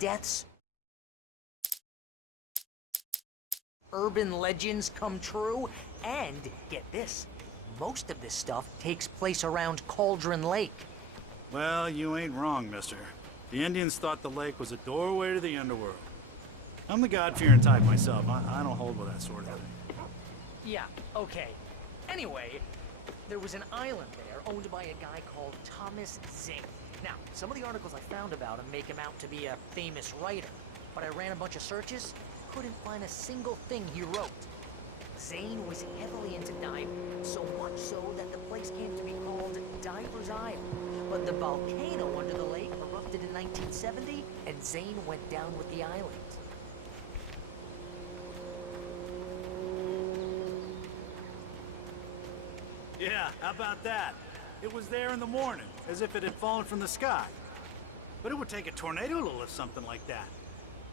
deaths, urban legends come true, and get this, most of this stuff takes place around Cauldron Lake. Well, you ain't wrong, mister. The Indians thought the lake was a doorway to the underworld. I'm the God-fearing type myself. I don't hold with that sort of thing. Yeah, okay. Anyway, there was an island there owned by a guy called Thomas Zane. Now, some of the articles I found about him make him out to be a famous writer, but I ran a bunch of searches, couldn't find a single thing he wrote. Zane was heavily into diving, so much so that the place came to be called Diver's Isle. But the volcano under the lake erupted in 1970, and Zane went down with the island. Yeah, how about that? It was there in the morning, as if it had fallen from the sky. But it would take a tornado to lift something like that.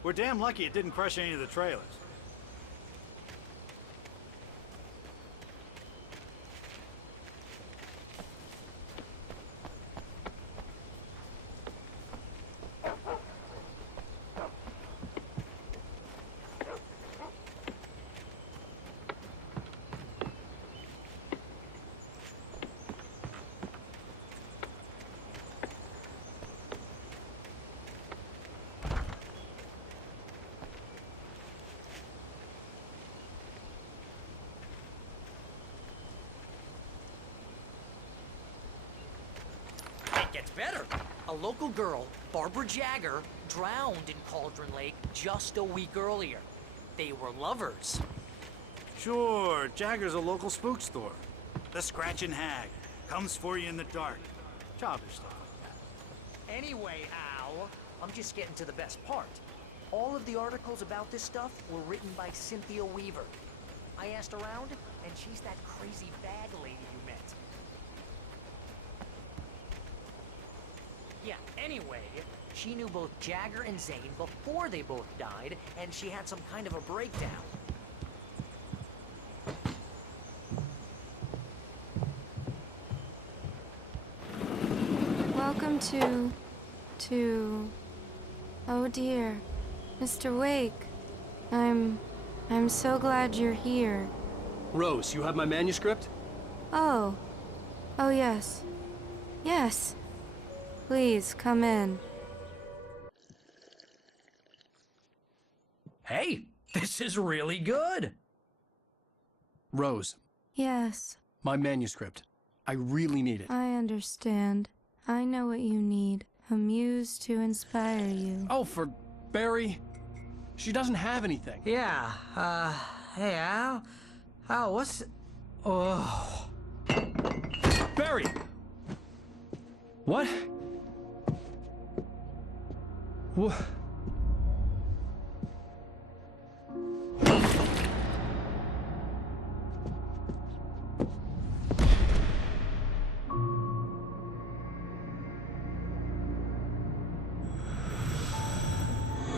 We're damn lucky it didn't crush any of the trailers. Gets better. A local girl, Barbara Jagger, drowned in Cauldron Lake just a week earlier. They were lovers. Sure, Jagger's a local spook store. The Scratching Hag. Comes for you in the dark. Childish stuff like that. Anyway, Al, I'm just getting to the best part. All of the articles about this stuff were written by Cynthia Weaver. I asked around, and she's that crazy bag lady you met. Yeah, anyway, she knew both Jagger and Zane before they both died, and she had some kind of a breakdown. Welcome to... Oh dear, Mr. Wake. I'm so glad you're here. Rose, you have my manuscript? Oh. Oh yes. Yes. Please, come in. Hey, this is really good. Rose, Yes, my manuscript. I really need it. I understand. I know what you need. A muse to inspire you. Oh, for Barry? She doesn't have anything. Yeah, hey, Al? Al, what's... Oh... Barry! What? What?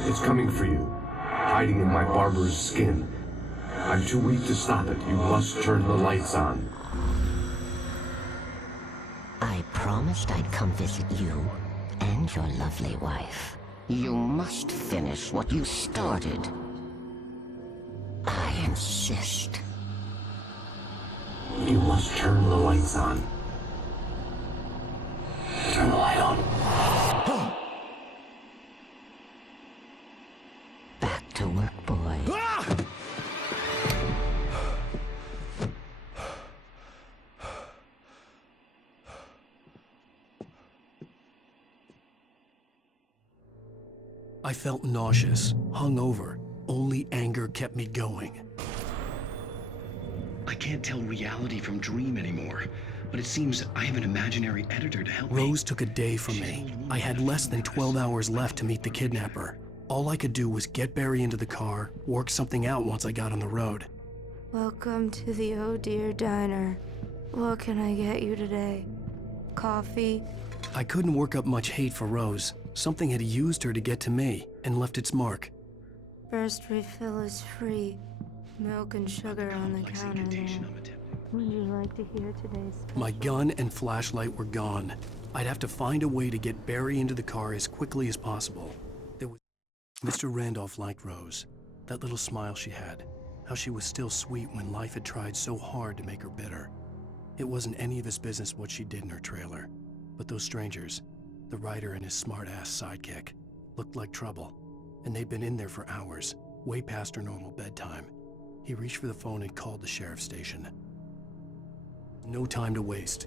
It's coming for you, hiding in my barber's skin. I'm too weak to stop it. You must turn the lights on. I promised I'd come visit you and your lovely wife. You must finish what you started. I insist. You must turn the lights on. Turn the light on. Back to work, boy. I felt nauseous, hungover. Only anger kept me going. I can't tell reality from dream anymore, but it seems I have an imaginary editor to help me. Rose took a day from me. I had less than 12 hours left to meet the kidnapper. All I could do was get Barry into the car, work something out once I got on the road. Welcome to the Oh Dear Diner. What can I get you today? Coffee? I couldn't work up much hate for Rose. Something had used her to get to me and left its mark. First refill is free. Milk and sugar on the counter there. Would you like to hear today's special? My gun and flashlight were gone. I'd have to find a way to get Barry into the car as quickly as possible. Mr. Randolph liked Rose. That little smile she had. How she was still sweet when life had tried so hard to make her bitter. It wasn't any of his business what she did in her trailer. But those strangers, the writer and his smart-ass sidekick, looked like trouble. And they'd been in there for hours, way past her normal bedtime. He reached for the phone and called the sheriff's station. No time to waste.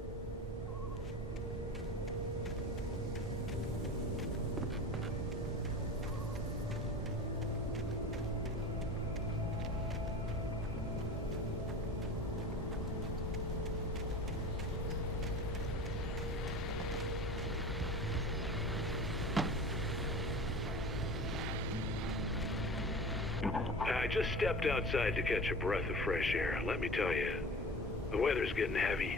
I just stepped outside to catch a breath of fresh air. Let me tell you, the weather's getting heavy.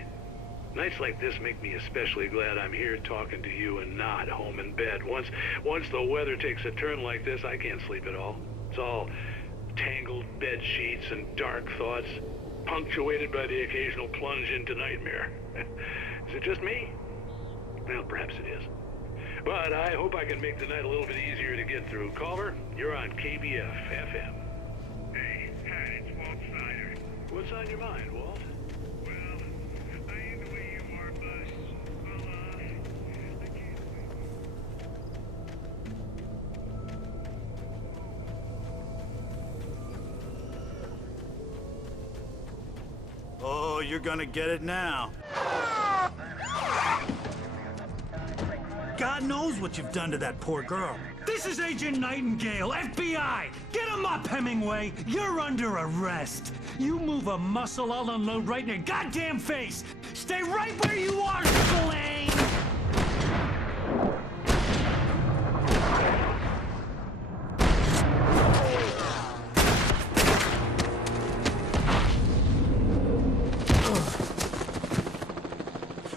Nights like this make me especially glad I'm here talking to you and not home in bed. Once the weather takes a turn like this, I can't sleep at all. It's all tangled bed sheets and dark thoughts, punctuated by the occasional plunge into nightmare. Is it just me? Well, perhaps it is. But I hope I can make the night a little bit easier to get through. Caller, you're on KBF FM. Hey, it's Walt Snyder. What's on your mind, Walt? Well, I ain't the way you are, but, well, I can't... Oh, you're gonna get it now. God knows what you've done to that poor girl. This is Agent Nightingale, FBI! Get him up, Hemingway! You're under arrest! You move a muscle, I'll unload right in your goddamn face! Stay right where you are, Slane!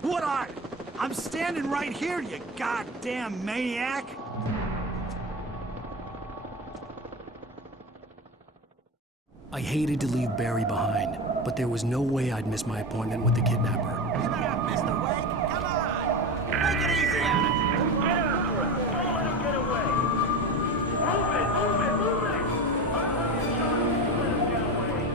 What are you? I'm standing right here, you goddamn maniac! I hated to leave Barry behind, but there was no way I'd miss my appointment with the kidnapper. Give it up, Mr. Wake! Come on! Make it easy on him! Get after him! Don't let him get away! Move it! Move it! Move it! Let him get away!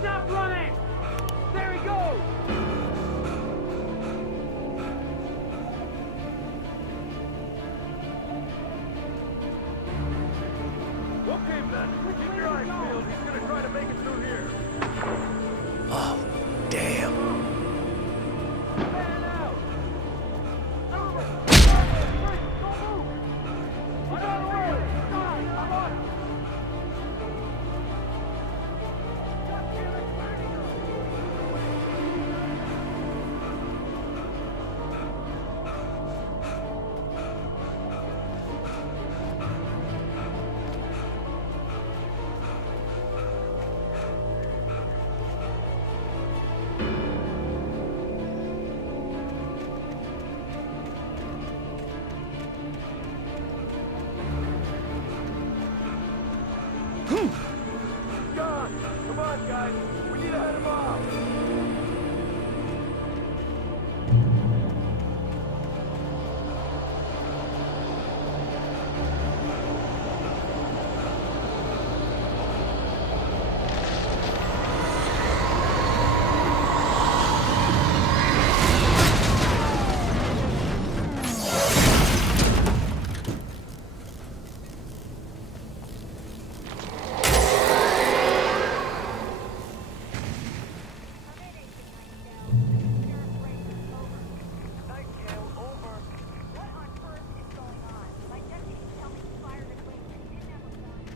Stop running! There he goes! Okay, man. Keep your eyes peeled. He's gonna try to make it through here. Oh, damn. Man out! Everybody! Wait! Don't move! He's on the way! I'm on it! God damn it! Where did he go? Gone! Come on, guys! We need to head him off! Nightingale, over. What on earth is going on? My deputies tell me he fired a quick and he didn't have a gun.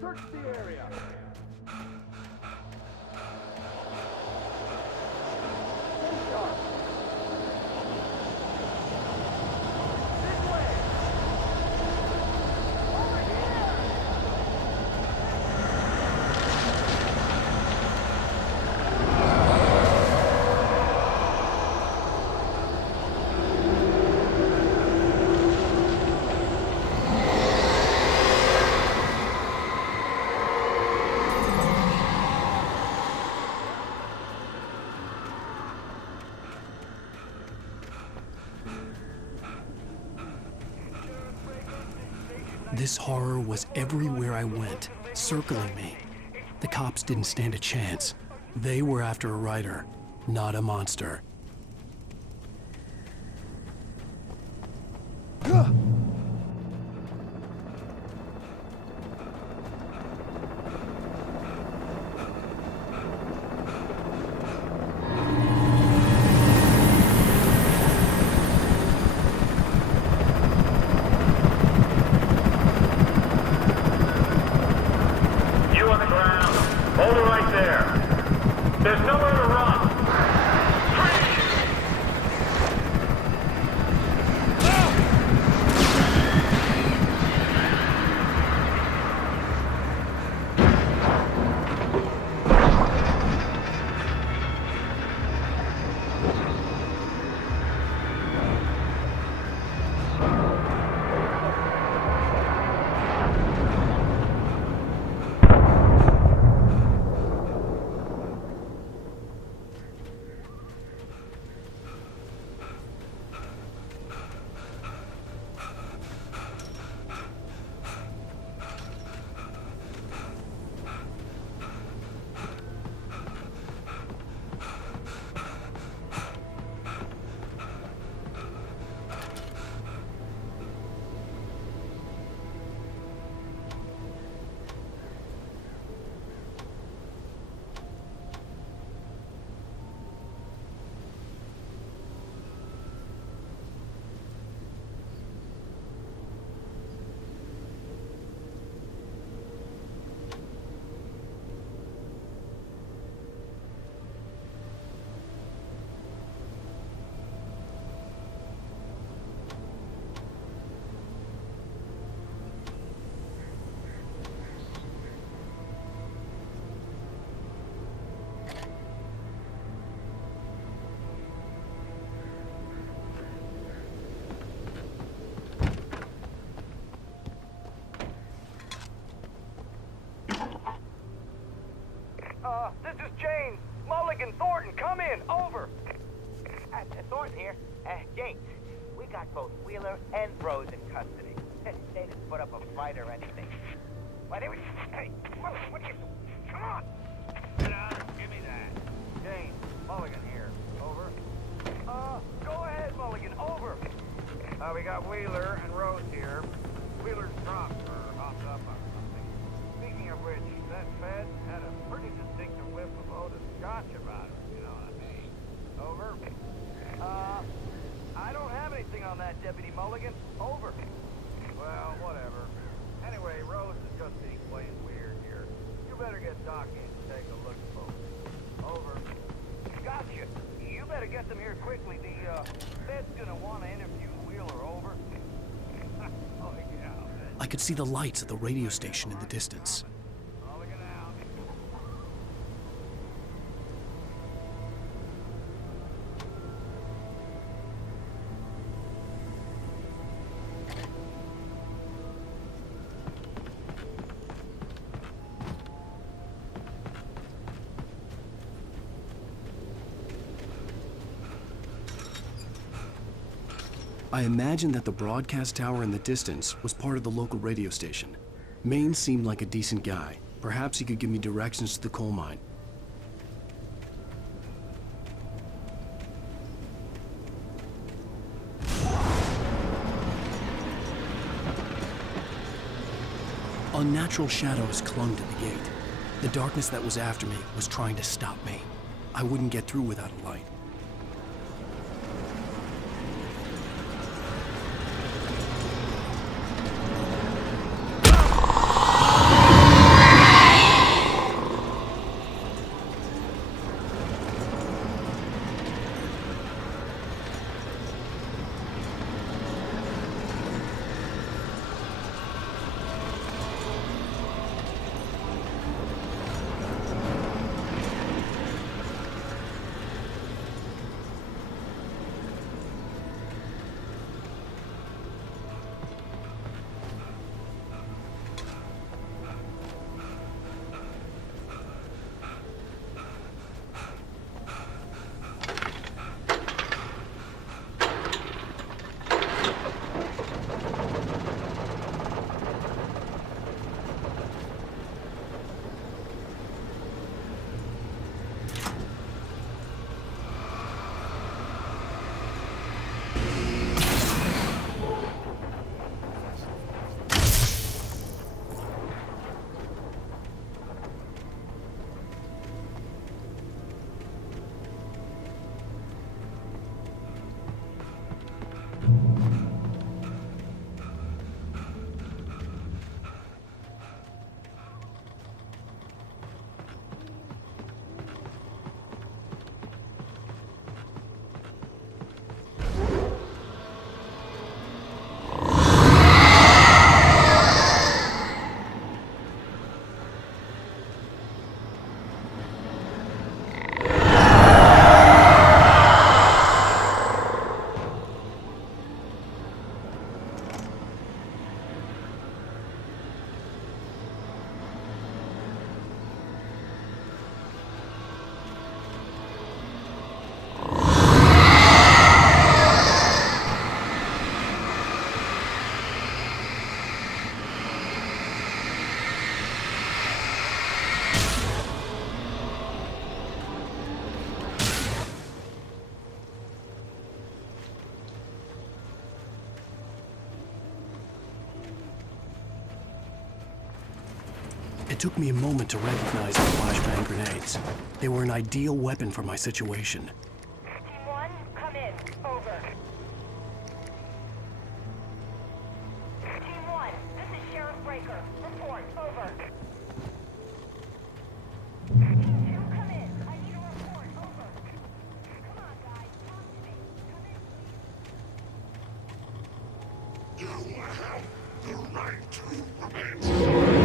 Search the area. This horror was everywhere I went, circling me. The cops didn't stand a chance. They were after a writer, not a monster. This is James. Mulligan, Thornton, come in. Over. Thornton here. James, we got both Wheeler and Rose in custody. They didn't put up a fight or anything. Why, they were... Hey, Mulligan, what you... Come on! Get out. Give me that. James, Mulligan here. Over. Go ahead, Mulligan. Over. We got Wheeler and Rose here. Wheeler's drunk or hopped up on something. Speaking of which, that Fed had a pretty distinctive whiff of Otis Scotch about it, you know what I mean. Over. I don't have anything on that, Deputy Mulligan. Over. Well, whatever. Anyway, Rose is just being plain weird here. You better get Doc in to take a look at both. Over. Gotcha. You better get them here quickly. The Fed's gonna want to interview Wheeler. Over. Oh, yeah. I could see the lights at the radio station in the distance. I imagined that the broadcast tower in the distance was part of the local radio station. Maine seemed like a decent guy. Perhaps he could give me directions to the coal mine. Unnatural shadows clung to the gate. The darkness that was after me was trying to stop me. I wouldn't get through without a light. took me a moment to recognize the flashbang grenades. They were an ideal weapon for my situation. Team 1, come in. Over. Team 1, this is Sheriff Breaker. Report. Over. Team 2, come in. I need a report. Over. Come on, guys. Talk to me. Come in, please. You have the right to remain.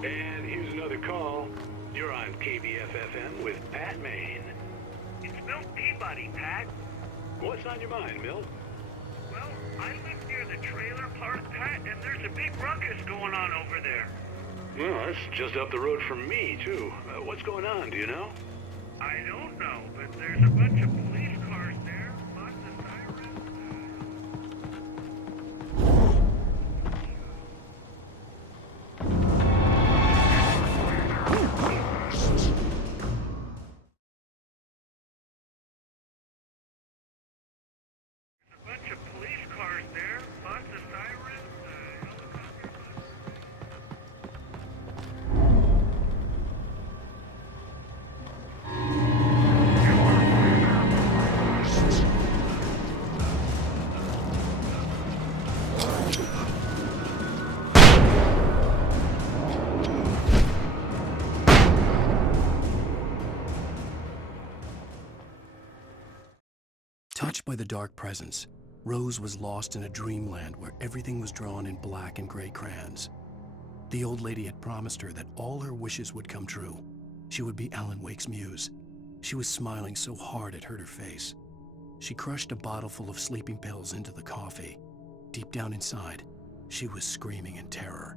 And here's another call. You're on KBFFM with Pat Maine. It's Milt Peabody, Pat. What's on your mind, Milt? Well, I live near the trailer park, Pat, and there's a big ruckus going on over there. Well, that's just up the road from me, too. What's going on, do you know? I don't know, but there's a bunch of police cars there, lots of sirens. Touched by the dark presence, Rose was lost in a dreamland where everything was drawn in black and gray crayons. The old lady had promised her that all her wishes would come true. She would be Alan Wake's muse. She was smiling so hard it hurt her face. She crushed a bottle full of sleeping pills into the coffee. Deep down inside, she was screaming in terror.